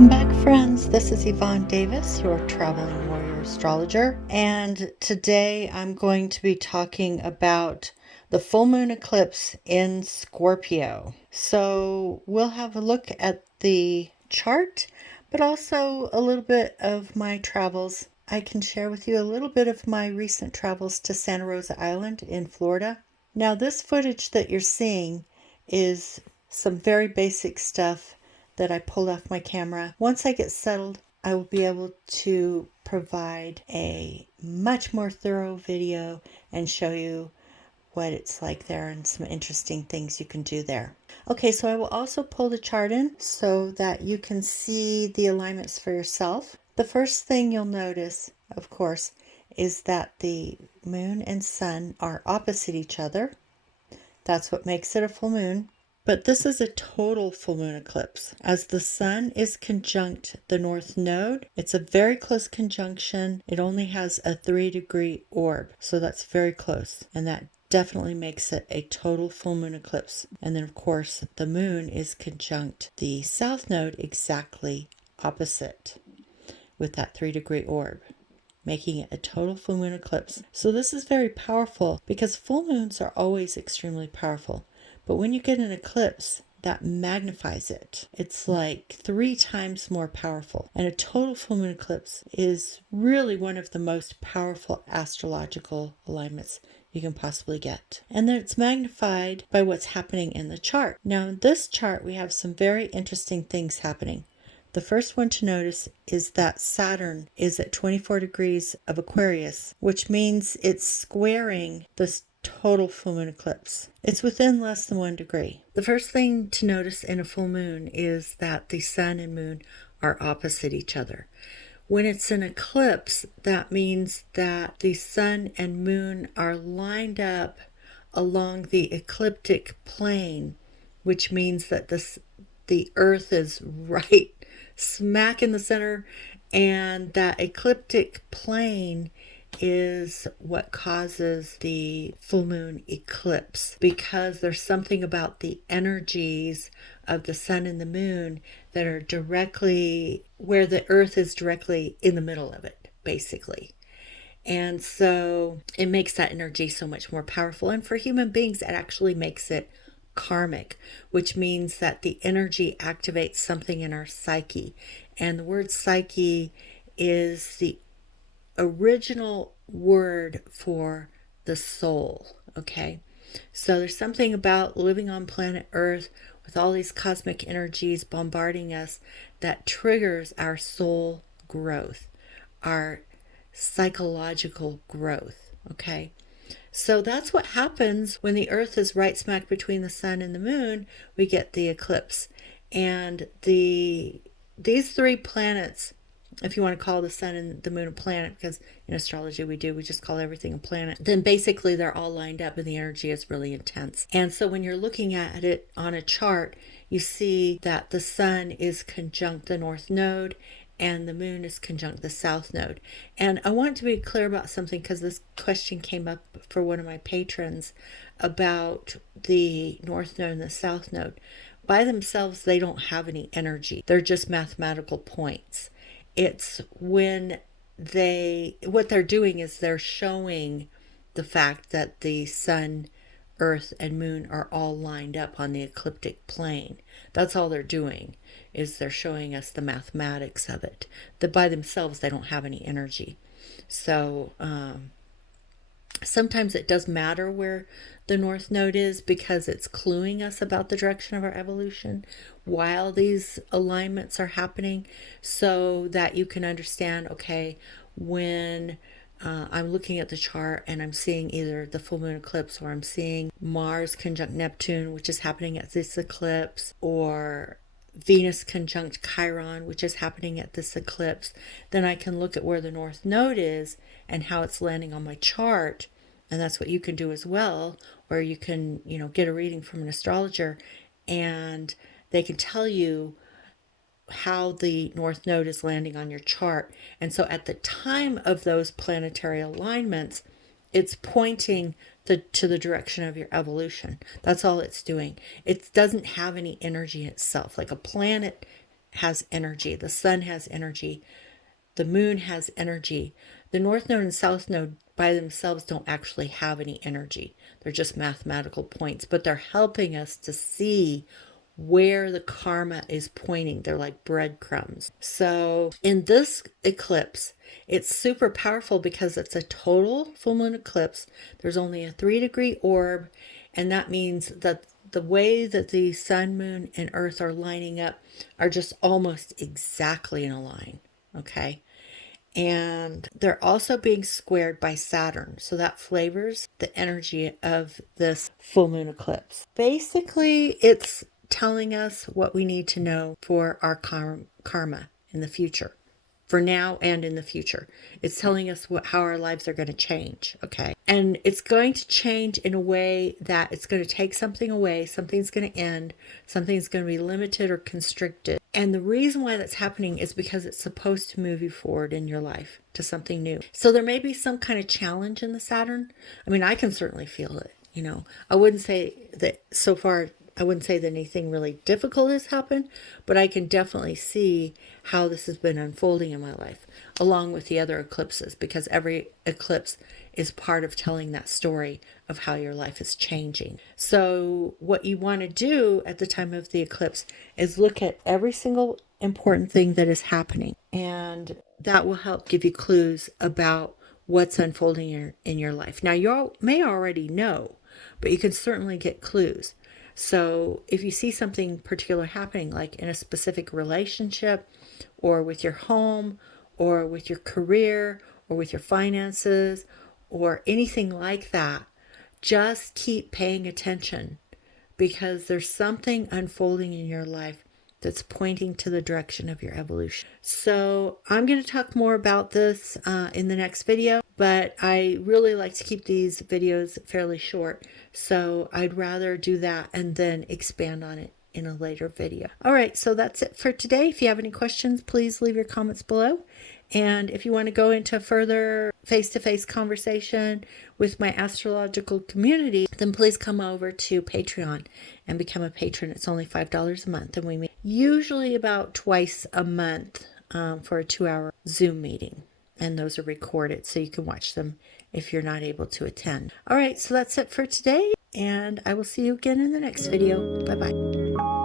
Welcome back, friends. This is Yvonne Davis, your traveling warrior astrologer, and today I'm going to be talking about the full moon eclipse in Scorpio. So we'll have a look at the chart, but also a little bit of my travels. I can share with you a little bit of my recent travels to Santa Rosa Island in Florida. Now, this footage that you're seeing is some very basic stuff that I pulled off my camera. Once I get settled, I will be able to provide a much more thorough video and show you what it's like there and some interesting things you can do there. Okay, so I will also pull the chart in so that you can see the alignments for yourself. The first thing you'll notice, of course, is that the moon and sun are opposite each other. That's what makes it a full moon. But this is a total full moon eclipse. As the sun is conjunct the north node, it's a very close conjunction. It only has a 3-degree orb, so that's very close. And that definitely makes it a total full moon eclipse. And then, of course, the moon is conjunct the south node exactly opposite with that 3-degree orb, making it a total full moon eclipse. So this is very powerful because full moons are always extremely powerful. But when you get an eclipse, that magnifies it. It's like 3 times more powerful. And a total full moon eclipse is really one of the most powerful astrological alignments you can possibly get. And then it's magnified by what's happening in the chart. Now, in this chart, we have some very interesting things happening. The first one to notice is that Saturn is at 24 degrees of Aquarius, which means it's squaring this total full moon eclipse. It's within less than 1 degree. The first thing to notice in a full moon is that the sun and moon are opposite each other. When it's an eclipse, that means that the sun and moon are lined up along the ecliptic plane, which means that the earth is right smack in the center, and that ecliptic plane is what causes the full moon eclipse, because there's something about the energies of the sun and the moon that are directly where the earth is directly in the middle of it, basically. And so it makes that energy so much more powerful. And for human beings, it actually makes it karmic, which means that the energy activates something in our psyche. And the word psyche is the original word for the soul. Okay, so there's something about living on planet Earth with all these cosmic energies bombarding us that triggers our soul growth, our psychological growth. Okay, so that's what happens when the Earth is right smack between the sun and the moon. We get the eclipse, and these 3 planets, if you want to call the sun and the moon a planet, because in astrology we just call everything a planet, then basically they're all lined up and the energy is really intense. And so when you're looking at it on a chart, you see that the sun is conjunct the north node and the moon is conjunct the south node. And I want to be clear about something, because this question came up for one of my patrons about the north node and the south node. By themselves, they don't have any energy. They're just mathematical points. It's when what they're doing is they're showing the fact that the sun, earth, and moon are all lined up on the ecliptic plane. That's all they're doing, is they're showing us the mathematics of it. That by themselves, they don't have any energy. So sometimes it does matter where the north node is, because it's cluing us about the direction of our evolution while these alignments are happening, so that you can understand, okay, when I'm looking at the chart and I'm seeing either the full moon eclipse, or I'm seeing Mars conjunct Neptune, which is happening at this eclipse, or Venus conjunct Chiron, which is happening at this eclipse, then I can look at where the north node is and how it's landing on my chart. And that's what you can do as well, or you can, get a reading from an astrologer and they can tell you how the north node is landing on your chart. And so at the time of those planetary alignments, it's pointing to the direction of your evolution. That's all it's doing. It doesn't have any energy itself. Like a planet has energy. The sun has energy. The moon has energy. The north node and south node by themselves don't actually have any energy. They're just mathematical points, but they're helping us to see where the karma is pointing. They're like breadcrumbs. So in this eclipse, it's super powerful because it's a total full moon eclipse. There's only a 3-degree orb, and that means that the way that the sun, moon, and earth are lining up are just almost exactly in a line. Okay. And they're also being squared by Saturn. So that flavors the energy of this full moon eclipse. Basically, it's telling us what we need to know for our karma in the future. For now and in the future. It's telling us how our lives are going to change, okay? And it's going to change in a way that it's going to take something away, something's going to end, something's going to be limited or constricted. And the reason why that's happening is because it's supposed to move you forward in your life to something new. So there may be some kind of challenge in the Saturn. I mean, I can certainly feel it, you know. I wouldn't say that so far, I wouldn't say that anything really difficult has happened, but I can definitely see how this has been unfolding in my life, along with the other eclipses, because every eclipse is part of telling that story of how your life is changing. So what you want to do at the time of the eclipse is look at every single important thing that is happening, and that will help give you clues about what's unfolding in your life. Now, you may already know, but you can certainly get clues. So if you see something particular happening, like in a specific relationship, or with your home, or with your career, or with your finances, or anything like that, just keep paying attention, because there's something unfolding in your life that's pointing to the direction of your evolution. So I'm going to talk more about this in the next video, but I really like to keep these videos fairly short. So I'd rather do that and then expand on it in a later video. All right, so that's it for today. If you have any questions, please leave your comments below. And if you want to go into further face-to-face conversation with my astrological community, then please come over to Patreon and become a patron. It's only $5 a month, and we meet usually about twice a month for a 2-hour Zoom meeting. And those are recorded, so you can watch them if you're not able to attend. All right, so that's it for today, and I will see you again in the next video. Bye-bye.